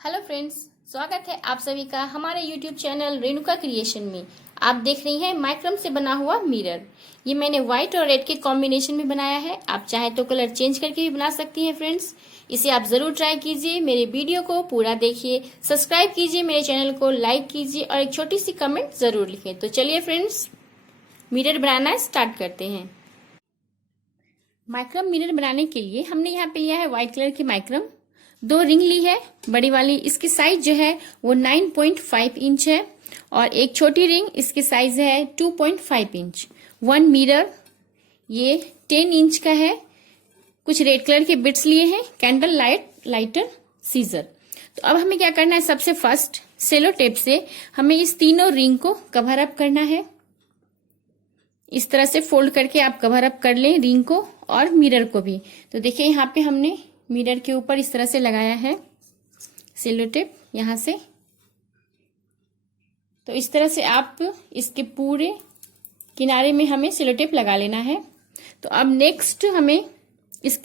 Hello friends, स्वागत है आप सभी का हमारे यूट्यूब चैनल रेणुका क्रिएशन में। आप देख रही हैं माइक्रम से बना हुआ मिरर। ये मैंने व्हाइट और रेड के कॉम्बिनेशन में बनाया है। आप चाहे तो कलर चेंज करके भी बना सकती हैं फ्रेंड्स। इसे आप जरूर ट्राई कीजिए। मेरे वीडियो को पूरा देखिए, सब्सक्राइब कीजिए, मेरे चैनल को लाइक कीजिए और एक छोटी सी कमेंट जरूर लिखें। तो चलिए फ्रेंड्स, मिरर बनाना स्टार्ट करते हैं। माइक्रम मिरर बनाने के लिए हमने यहाँ पे लिया है व्हाइट कलर की माइक्रम। 2 रिंग ली है बड़ी वाली। इसकी साइज जो है वो 9.5 इंच है और एक छोटी रिंग इसकी साइज है 2.5 इंच। 1 मिरर ये 10 इंच का है। कुछ रेड कलर के बिट्स लिए हैं, कैंडल लाइटर, सीजर। तो अब हमें क्या करना है, सबसे फर्स्ट सेलो टेप से हमें इस तीनों रिंग को कवर अप करना है। इस तरह से फोल्ड करके आप कवर अप कर लें रिंग को और मिरर को भी। तो देखिए यहाँ पे हमने मिरर के ऊपर इस तरह से लगाया है सेलो टेप यहां से। तो इस तरह से आप इसके पूरे किनारे में हमें सेलो टेप लगा लेना है। तो अब नेक्स्ट हमें इस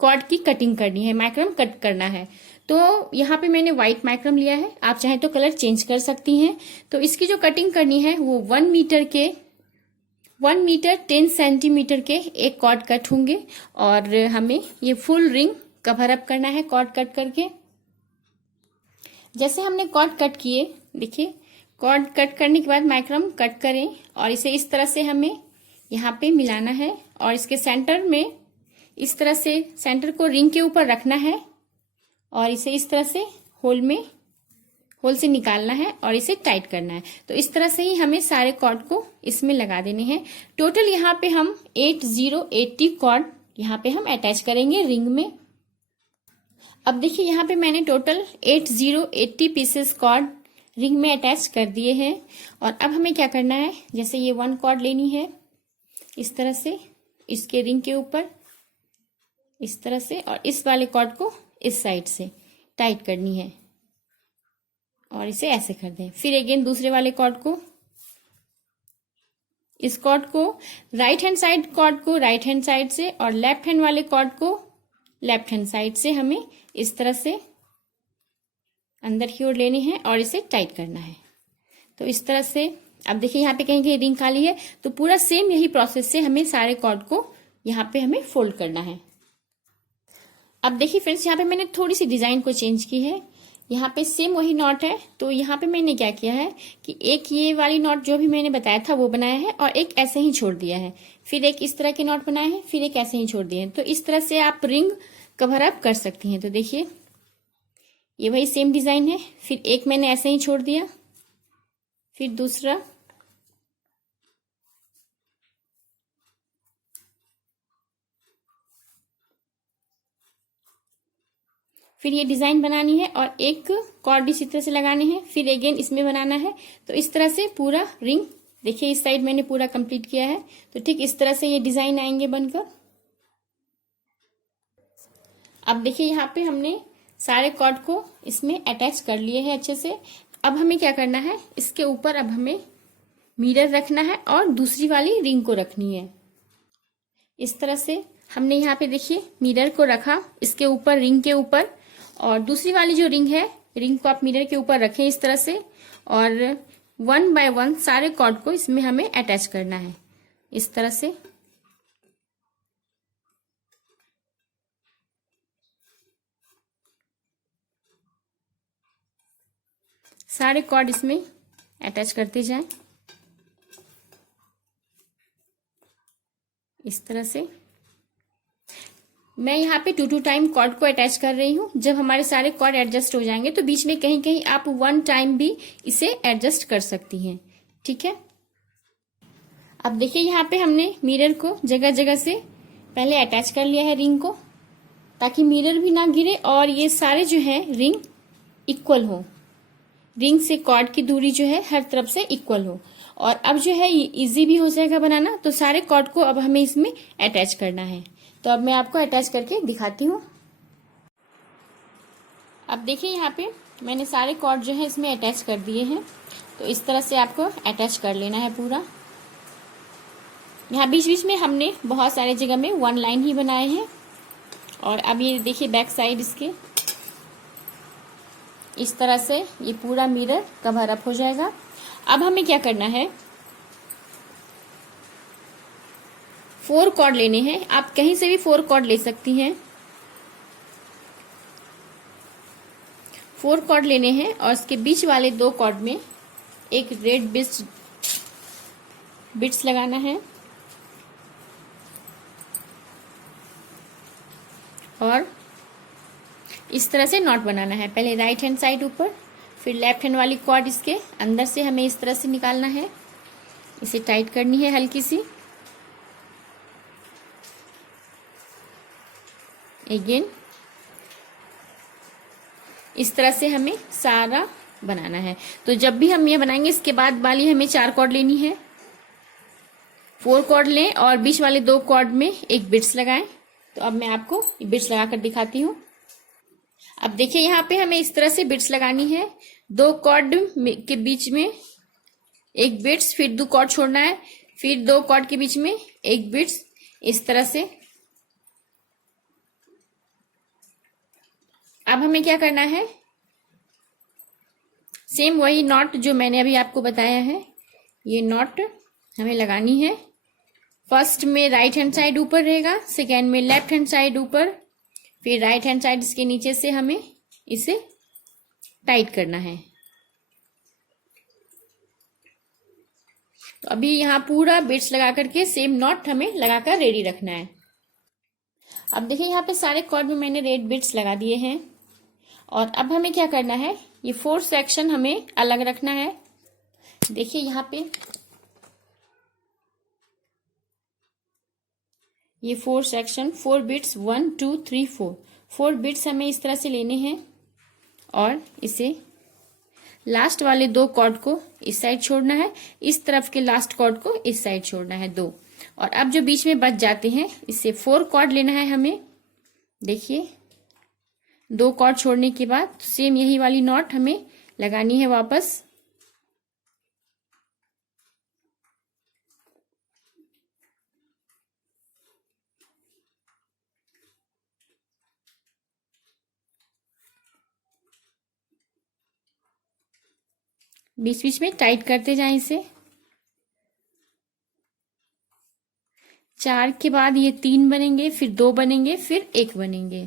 कॉर्ड की कटिंग करनी है, माइक्रम कट करना है। तो यहाँ पे मैंने व्हाइट माइक्रम लिया है, आप चाहे तो कलर चेंज कर सकती हैं। तो इसकी जो कटिंग करनी है वो 1 मीटर 10 सेंटीमीटर के एक कॉर्ड कट होंगे और हमें ये फुल रिंग कवर अप करना है कॉर्ड कट करके। जैसे हमने कॉर्ड कट किए, देखिए कॉर्ड कट करने के बाद माइक्रम कट करें और इसे इस तरह से हमें यहाँ पे मिलाना है और इसके सेंटर में इस तरह से सेंटर को रिंग के ऊपर रखना है और इसे इस तरह से होल से निकालना है और इसे टाइट करना है। तो इस तरह से ही हमें सारे कॉर्ड को इसमें लगा देने हैं। टोटल यहाँ पे हम 80 कॉर्ड यहाँ पे हम अटैच करेंगे रिंग में। अब देखिए यहाँ पे मैंने टोटल 80 पीसेस कॉर्ड रिंग में अटैच कर दिए हैं। और अब हमें क्या करना है, जैसे ये 1 कॉर्ड लेनी है इस तरह से इसके रिंग के ऊपर इस तरह से, और इस वाले कॉर्ड को इस साइड से टाइट करनी है और इसे ऐसे कर दें। फिर अगेन दूसरे वाले कॉर्ड को, इस कॉर्ड को राइट हैंड साइड कॉर्ड को राइट हैंड साइड से और लेफ्ट हैंड वाले कॉर्ड को लेफ्ट हैंड साइड से हमें इस तरह से अंदर की ओर लेनी है और इसे टाइट करना है। तो इस तरह से अब देखिए यहाँ पे कहीं कहीं रिंग खाली है, तो पूरा सेम यही प्रोसेस से हमें सारे कॉर्ड को यहाँ पे हमें फोल्ड करना है। अब देखिए फ्रेंड्स, यहाँ पे मैंने थोड़ी सी डिजाइन को चेंज की है। यहाँ पे सेम वही नॉट है, तो यहाँ पे मैंने क्या किया है कि एक ये वाली नॉट जो भी मैंने बताया था वो बनाया है और एक ऐसे ही छोड़ दिया है। फिर एक इस तरह के नॉट बनाए हैं, फिर एक ऐसे ही छोड़ दिए हैं। तो इस तरह से आप रिंग कवर अप कर सकती हैं। तो देखिए ये वही सेम डिजाइन है। फिर एक मैंने ऐसे ही छोड़ दिया, फिर दूसरा, फिर ये डिजाइन बनानी है और एक कॉर्ड इसी तरह से लगाने हैं, फिर अगेन इसमें बनाना है। तो इस तरह से पूरा रिंग देखिए इस साइड मैंने पूरा कंप्लीट किया है। तो ठीक इस तरह से ये डिजाइन आएंगे बनकर। अब देखिए यहाँ पे हमने सारे कॉर्ड को इसमें अटैच कर लिए हैं अच्छे से। अब हमें क्या करना है, इसके ऊपर अब हमें मिरर रखना है और दूसरी वाली रिंग को रखनी है। इस तरह से हमने यहाँ पे देखिए मिरर को रखा इसके ऊपर, रिंग के ऊपर, और दूसरी वाली जो रिंग है, रिंग को आप मिरर के ऊपर रखें इस तरह से, और 1 बाय 1 सारे कॉर्ड को इसमें हमें अटैच करना है इस तरह से। सारे कॉर्ड इसमें अटैच करते जाएं इस तरह से। मैं यहाँ पे 2 टाइम कॉर्ड को अटैच कर रही हूँ। जब हमारे सारे कॉर्ड एडजस्ट हो जाएंगे तो बीच में कहीं कहीं आप 1 टाइम भी इसे एडजस्ट कर सकती हैं, ठीक है। अब देखिए यहाँ पे हमने मिरर को जगह जगह से पहले अटैच कर लिया है रिंग को, ताकि मिरर भी ना गिरे और ये सारे जो है रिंग इक्वल हो। रिंग से कॉर्ड की दूरी जो है हर तरफ से इक्वल हो। और अब जो है ये इजी भी हो जाएगा बनाना। तो सारे कॉर्ड को अब हमें इसमें अटैच करना है। तो अब मैं आपको अटैच करके दिखाती हूँ। अब देखिए यहाँ पे मैंने सारे कॉर्ड जो है इसमें अटैच कर दिए हैं। तो इस तरह से आपको अटैच कर लेना है पूरा। यहाँ बीच बीच में हमने बहुत सारे जगह में 1 लाइन ही बनाए हैं। और अब ये देखिए बैक साइड इसके इस तरह से ये पूरा मिरर कवर अप हो जाएगा। अब हमें क्या करना है, 4 कॉर्ड लेने हैं। आप कहीं से भी 4 कॉर्ड ले सकती हैं। 4 कॉर्ड लेने हैं और इसके बीच वाले 2 कॉर्ड में एक रेड बिट्स लगाना है और इस तरह से नॉट बनाना है। पहले राइट हैंड साइड ऊपर, फिर लेफ्ट हैंड वाली कॉर्ड इसके अंदर से हमें इस तरह से निकालना है। इसे टाइट करनी है हल्की सी। अगेन इस तरह से हमें सारा बनाना है। तो जब भी हम ये बनाएंगे इसके बाद वाली हमें 4 कॉर्ड लेनी है। 4 कॉर्ड लें और बीच वाले 2 कॉर्ड में एक बिट्स लगाएं। तो अब मैं आपको बिट्स लगाकर दिखाती हूँ। अब देखिए यहाँ पे हमें इस तरह से बिट्स लगानी है। 2 कॉर्ड के बीच में एक बिट्स, फिर 2 कॉर्ड छोड़ना है, फिर 2 कॉर्ड के बीच में एक बिट्स, इस तरह से। अब हमें क्या करना है, सेम वही नॉट जो मैंने अभी आपको बताया है, ये नॉट हमें लगानी है। फर्स्ट में राइट हैंड साइड ऊपर रहेगा, सेकेंड में लेफ्ट हैंड साइड ऊपर, फिर राइट हैंड साइड इसके नीचे से हमें इसे टाइट करना है। तो अभी यहाँ पूरा बिट्स लगा करके सेम नॉट हमें लगाकर रेडी रखना है। अब देखिए यहाँ पे सारे कॉर्ड में मैंने रेड बिट्स लगा दिए हैं और अब हमें क्या करना है, ये 4 सेक्शन हमें अलग रखना है। देखिए यहाँ पे ये 4 सेक्शन, 4 बिट्स, 1 2 3 4 बिट्स हमें इस तरह से लेने हैं और इसे लास्ट वाले 2 कॉर्ड को इस साइड छोड़ना है, इस तरफ के लास्ट कॉर्ड को इस साइड छोड़ना है 2। और अब जो बीच में बच जाते हैं इससे 4 कॉर्ड लेना है हमें। देखिए 2 कॉर्ड छोड़ने के बाद सेम यही वाली नॉट हमें लगानी है वापस। बीच बीच में टाइट करते जाएं इसे। 4 के बाद ये 3 बनेंगे, फिर 2 बनेंगे, फिर 1 बनेंगे।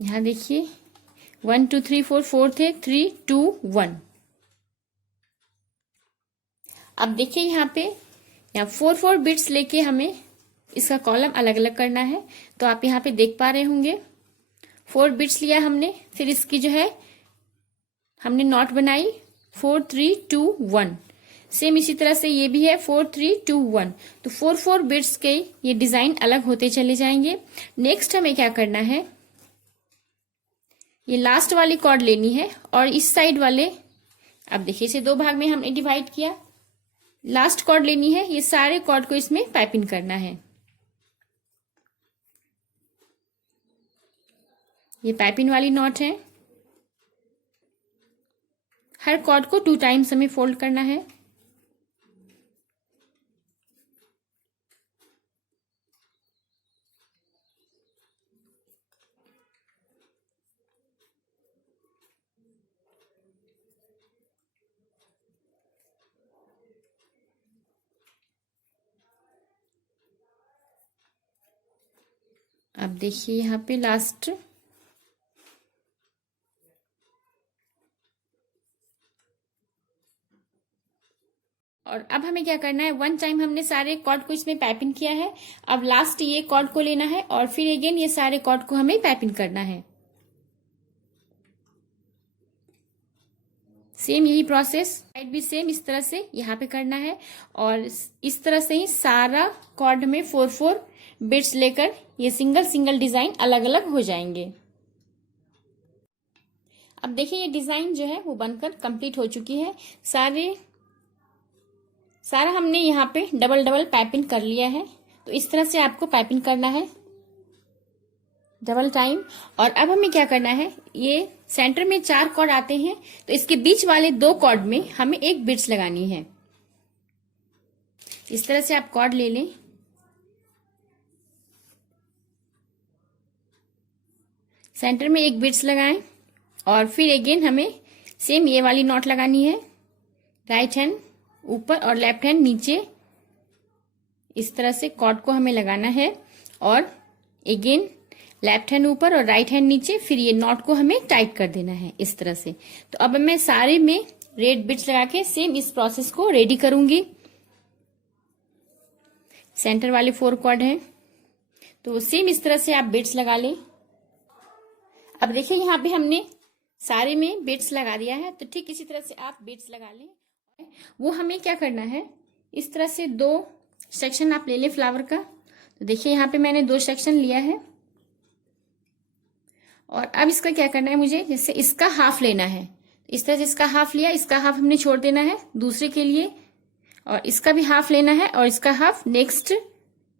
यहां देखिए 1 2 3 4 4 थे, 3 2 1। अब देखिए यहाँ पे 4 बिट्स लेके हमें इसका कॉलम अलग अलग करना है। तो आप यहाँ पे देख पा रहे होंगे 4 बिट्स लिया हमने, फिर इसकी जो है हमने नॉट बनाई 4 3 2 1। सेम इसी तरह से ये भी है 4 3 2 1। तो 4 बिट्स के ये डिजाइन अलग होते चले जाएंगे। नेक्स्ट हमें क्या करना है, ये लास्ट वाली कॉर्ड लेनी है और इस साइड वाले, अब देखिए इसे 2 भाग में हमने डिवाइड किया। लास्ट कॉर्ड लेनी है, ये सारे कॉर्ड को इसमें पाइपिंग करना है। ये पाइपिंग वाली नॉट है। हर कॉर्ड को 2 टाइम्स हमें फोल्ड करना है। अब देखिए यहाँ पे लास्ट, और अब हमें क्या करना है, 1 टाइम हमने सारे कॉर्ड को इसमें पाइपिंग किया है। अब लास्ट ये कॉर्ड को लेना है और फिर अगेन ये सारे कॉर्ड को हमें पाइपिंग करना है। सेम यही प्रोसेस साइड भी सेम इस तरह से यहाँ पे करना है और इस तरह से ही सारा कॉर्ड में 4 बिट्स लेकर ये सिंगल सिंगल डिजाइन अलग अलग हो जाएंगे। अब देखिए ये डिजाइन जो है वो बनकर कंप्लीट हो चुकी है। सारा हमने यहाँ पे डबल डबल पाइपिंग कर लिया है। तो इस तरह से आपको पाइपिंग करना है डबल टाइम। और अब हमें क्या करना है, ये सेंटर में 4 कॉर्ड आते हैं तो इसके बीच वाले 2 कॉर्ड में हमें एक बिट्स लगानी है। इस तरह से आप कॉर्ड ले लें। सेंटर में एक बिट्स लगाएं और फिर अगेन हमें सेम ये वाली नॉट लगानी है। राइट हैंड ऊपर और लेफ्ट हैंड नीचे, इस तरह से कॉर्ड को हमें लगाना है और अगेन लेफ्ट हैंड ऊपर और राइट हैंड नीचे, फिर ये नॉट को हमें टाइट कर देना है इस तरह से। तो अब मैं सारे में रेड बिट्स लगा के सेम इस प्रोसेस को रेडी करूंगी। सेंटर वाले 4 कॉर्ड हैं तो सेम इस तरह से आप बिट्स लगा लें। अब देखिए यहाँ पे हमने सारे में बिट्स लगा दिया है, तो ठीक इसी तरह से आप बिट्स लगा लें। वो हमें क्या करना है, इस तरह से 2 सेक्शन आप ले लें फ्लावर का। तो देखिए यहाँ पे मैंने 2 सेक्शन लिया है और अब इसका क्या करना है मुझे, जैसे इसका हाफ लेना है, इस तरह से इसका हाफ लिया, इसका हाफ हमने छोड़ देना है दूसरे के लिए, और इसका भी हाफ लेना है और इसका हाफ नेक्स्ट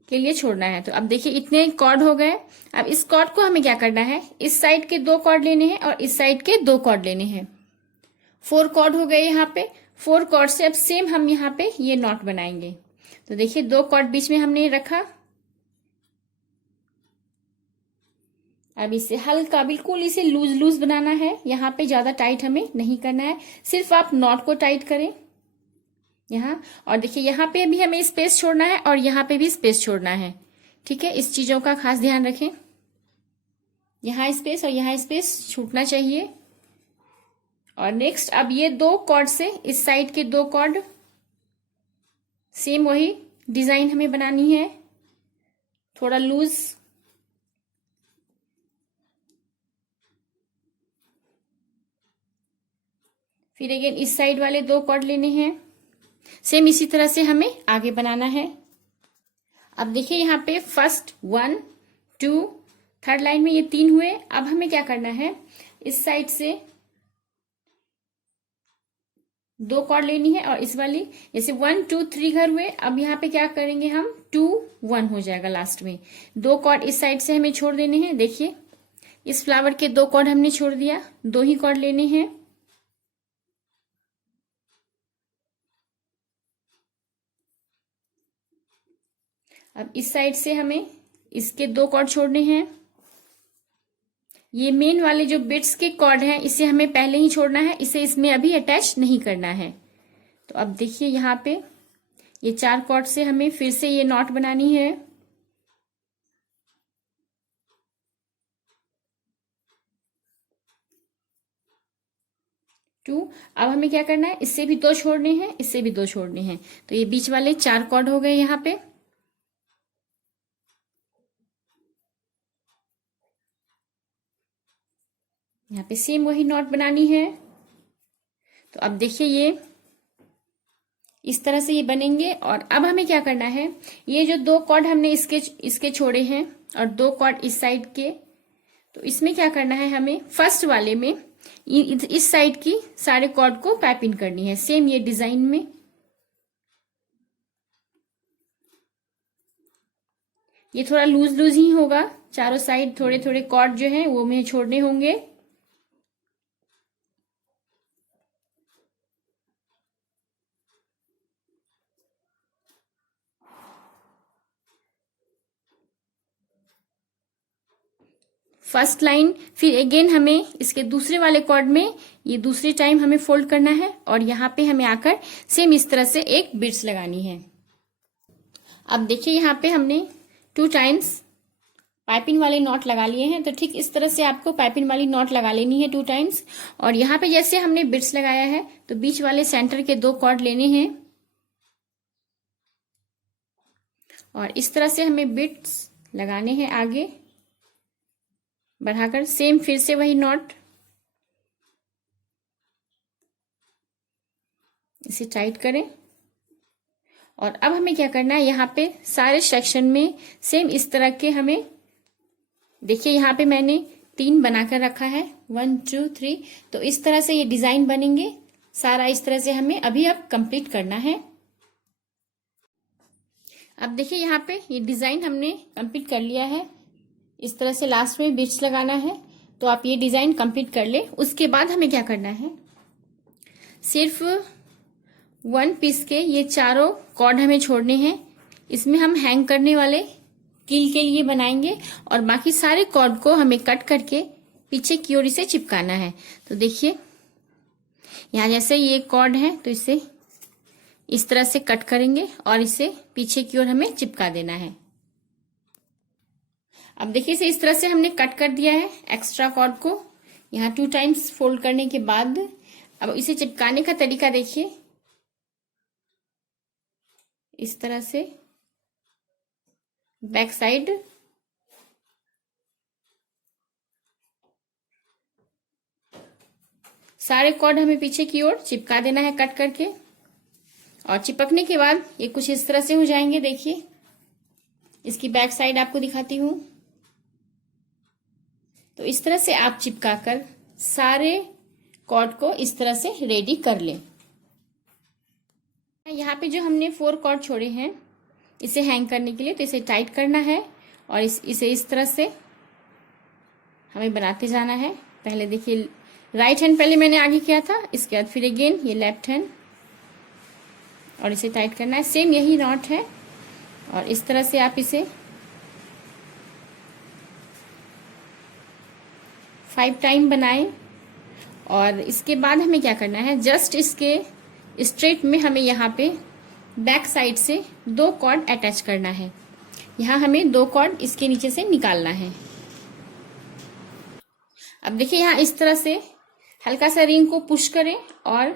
के लिए छोड़ना है। तो अब देखिए इतने कॉर्ड हो गए। अब इस कॉर्ड को हमें क्या करना है, इस साइड के 2 कॉर्ड लेने हैं और इस साइड के 2 कॉर्ड लेने हैं। 4 कॉर्ड हो गए यहाँ पे। 4 कॉर्ड से अब सेम हम यहाँ पे ये नॉट बनाएंगे। तो देखिए 2 कॉर्ड बीच में हमने रखा। अब इसे हल्का बिल्कुल इसे लूज लूज बनाना है, यहाँ पे ज्यादा टाइट हमें नहीं करना है, सिर्फ आप नॉट को टाइट करें यहाँ। और देखिए यहाँ पे भी हमें स्पेस छोड़ना है और यहाँ पे भी स्पेस छोड़ना है। ठीक है, इस चीजों का खास ध्यान रखें, यहाँ स्पेस और यहाँ स्पेस छूटना चाहिए। और नेक्स्ट अब ये 2 कॉर्ड से इस साइड के 2 कॉर्ड, सेम वही डिजाइन हमें बनानी है, थोड़ा लूज। फिर अगेन इस साइड वाले 2 कॉर्ड लेने हैं, सेम इसी तरह से हमें आगे बनाना है। अब देखिए यहाँ पे फर्स्ट 1 2 थर्ड लाइन में ये 3 हुए। अब हमें क्या करना है, इस साइड से 2 कॉर्ड लेनी है और इस वाली, जैसे 1 2 3 घर हुए। अब यहाँ पे क्या करेंगे हम, 2 1 हो जाएगा लास्ट में। 2 कॉर्ड इस साइड से हमें छोड़ देने हैं। देखिए इस फ्लावर के 2 कॉर्ड हमने छोड़ दिया, 2 ही कॉर्ड लेने हैं। अब इस साइड से हमें इसके 2 कॉर्ड छोड़ने हैं। ये मेन वाले जो बिट्स के कॉर्ड हैं इसे हमें पहले ही छोड़ना है, इसे इसमें अभी अटैच नहीं करना है। तो अब देखिए यहाँ पे ये 4 कॉर्ड से हमें फिर से ये नॉट बनानी है। अब हमें क्या करना है, इससे भी 2 छोड़ने हैं, इससे भी 2 छोड़ने हैं। तो ये बीच वाले 4 कॉर्ड हो गए यहाँ पे। यहाँ पे सेम वही नॉट बनानी है। तो अब देखिए ये इस तरह से ये बनेंगे। और अब हमें क्या करना है, ये जो 2 कॉर्ड हमने इसके छोड़े हैं और 2 कॉर्ड इस साइड के, तो इसमें क्या करना है, हमें फर्स्ट वाले में इस साइड की सारे कॉर्ड को पाइपिंग करनी है, सेम ये डिजाइन में। ये थोड़ा लूज लूज ही होगा, चारों साइड थोड़े थोड़े कॉर्ड जो हैं वो हमें छोड़ने होंगे। फर्स्ट लाइन, फिर अगेन हमें इसके दूसरे वाले कॉर्ड में ये दूसरे टाइम हमें फोल्ड करना है और यहाँ पे हमें आकर सेम इस तरह से एक बिट्स लगानी है। अब देखिए यहाँ पे हमने 2 टाइम्स पाइपिंग वाले नॉट लगा लिए हैं, तो ठीक इस तरह से आपको पाइपिंग वाली नॉट लगा लेनी है 2 टाइम्स। और यहाँ पे जैसे हमने बिट्स लगाया है तो बीच वाले सेंटर के 2 कॉर्ड लेने हैं और इस तरह से हमें बिट्स लगाने हैं आगे बढ़ाकर। सेम फिर से वही नॉट, इसे टाइट करें। और अब हमें क्या करना है, यहाँ पे सारे सेक्शन में सेम इस तरह के हमें, देखिए यहाँ पे मैंने 3 बनाकर रखा है, 1 2 3। तो इस तरह से ये डिजाइन बनेंगे सारा, इस तरह से हमें अभी अब कंप्लीट करना है। अब देखिए यहाँ पे ये डिजाइन हमने कंप्लीट कर लिया है। इस तरह से लास्ट में बिट्स लगाना है, तो आप ये डिजाइन कंप्लीट कर ले। उसके बाद हमें क्या करना है, सिर्फ 1 पीस के ये चारों कॉर्ड हमें छोड़ने हैं। इसमें हम हैंग करने वाले कील के लिए बनाएंगे और बाकी सारे कॉर्ड को हमें कट करके पीछे की ओर इसे चिपकाना है। तो देखिए यहाँ जैसे ये कॉर्ड है तो इसे इस तरह से कट करेंगे और इसे पीछे की ओर हमें चिपका देना है। अब देखिए इसे इस तरह से हमने कट कर दिया है एक्स्ट्रा कॉर्ड को। यहाँ 2 टाइम्स फोल्ड करने के बाद अब इसे चिपकाने का तरीका देखिए, इस तरह से बैक साइड, सारे कॉर्ड हमें पीछे की ओर चिपका देना है कट करके। और चिपकने के बाद ये कुछ इस तरह से हो जाएंगे। देखिए इसकी बैक साइड आपको दिखाती हूं। तो इस तरह से आप चिपकाकर सारे कॉर्ड को इस तरह से रेडी कर लें। यहाँ पे जो हमने 4 कॉर्ड छोड़े हैं इसे हैंग करने के लिए, तो इसे टाइट करना है और इसे इस तरह से हमें बनाते जाना है। पहले देखिए राइट हैंड पहले मैंने आगे किया था, इसके बाद फिर अगेन ये लेफ्ट हैंड और इसे टाइट करना है। सेम यही नॉट है और इस तरह से आप इसे 5 टाइम बनाएं। और इसके बाद हमें क्या करना है, जस्ट इसके स्ट्रेट में हमें यहाँ पे बैक साइड से 2 कॉर्ड अटैच करना है। यहाँ हमें 2 कॉर्ड इसके नीचे से निकालना है। अब देखिए यहाँ इस तरह से हल्का सा रिंग को पुश करें और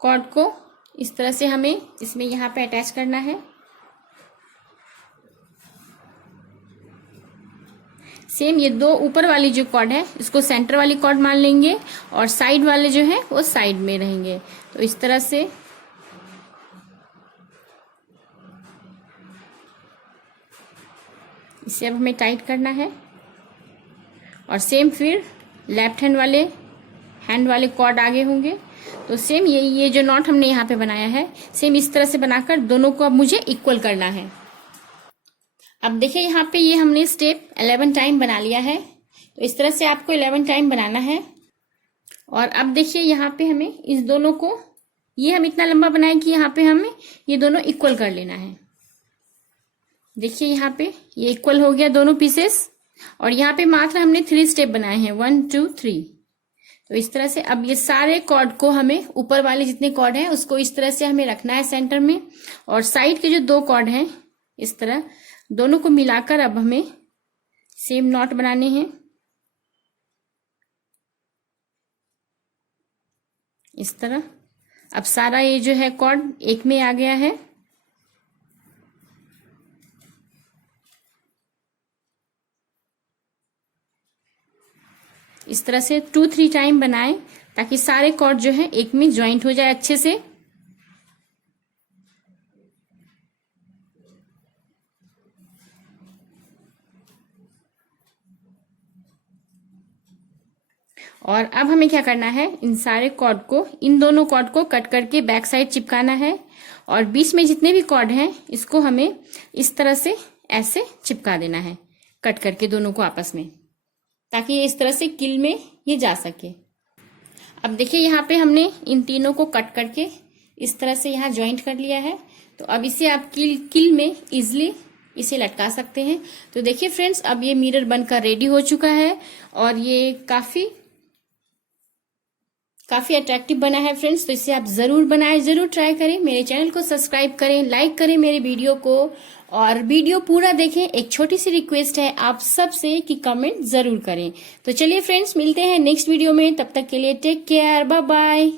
कॉर्ड को इस तरह से हमें इसमें यहाँ पे अटैच करना है। सेम ये 2 ऊपर वाली जो कॉर्ड है इसको सेंटर वाली कॉर्ड मान लेंगे और साइड वाले जो है वो साइड में रहेंगे। तो इस तरह से इसे अब हमें टाइट करना है। और सेम फिर लेफ्ट हैंड वाले कॉर्ड आगे होंगे। तो सेम ये जो नॉट हमने यहाँ पे बनाया है सेम इस तरह से बनाकर दोनों को अब मुझे इक्वल करना है। अब देखिए यहाँ पे ये हमने स्टेप 11 टाइम बना लिया है। तो इस तरह से आपको 11 टाइम बनाना है। और अब देखिए यहाँ पे हमें इस दोनों को, ये हम इतना लंबा बनाए कि यहाँ पे हमें ये दोनों इक्वल कर लेना है। देखिए यहाँ पे ये इक्वल हो गया दोनों पीसेस। और यहाँ पे मात्र हमने 3 स्टेप बनाए हैं, 1 2 3। तो इस तरह से अब ये सारे कॉर्ड को हमें, ऊपर वाले जितने कॉर्ड हैं उसको इस तरह से हमें रखना है सेंटर में। और साइड के जो 2 कॉर्ड हैं इस तरह दोनों को मिलाकर अब हमें सेम नॉट बनाने हैं। इस तरह अब सारा ये जो है कॉर्ड एक में आ गया है। इस तरह से 2-3 टाइम बनाएं ताकि सारे कॉर्ड जो है एक में ज्वाइंट हो जाए अच्छे से। और अब हमें क्या करना है, इन सारे कॉर्ड को, इन दोनों कॉर्ड को कट करके बैक साइड चिपकाना है। और बीच में जितने भी कॉर्ड हैं इसको हमें इस तरह से ऐसे चिपका देना है कट करके दोनों को आपस में, ताकि ये इस तरह से किल में ये जा सके। अब देखिए यहाँ पे हमने इन तीनों को कट करके इस तरह से यहाँ ज्वाइंट कर लिया है। तो अब इसे आप किल में इजिली इसे लटका सकते हैं। तो देखिए फ्रेंड्स, अब ये मिरर बनकर रेडी हो चुका है और ये काफी अट्रैक्टिव बना है फ्रेंड्स। तो इसे आप जरूर बनाएं, जरूर ट्राई करें। मेरे चैनल को सब्सक्राइब करें, लाइक करें मेरे वीडियो को और वीडियो पूरा देखें। एक छोटी सी रिक्वेस्ट है आप सबसे कि कमेंट जरूर करें। तो चलिए फ्रेंड्स, मिलते हैं नेक्स्ट वीडियो में। तब तक के लिए टेक केयर, बाय बाय।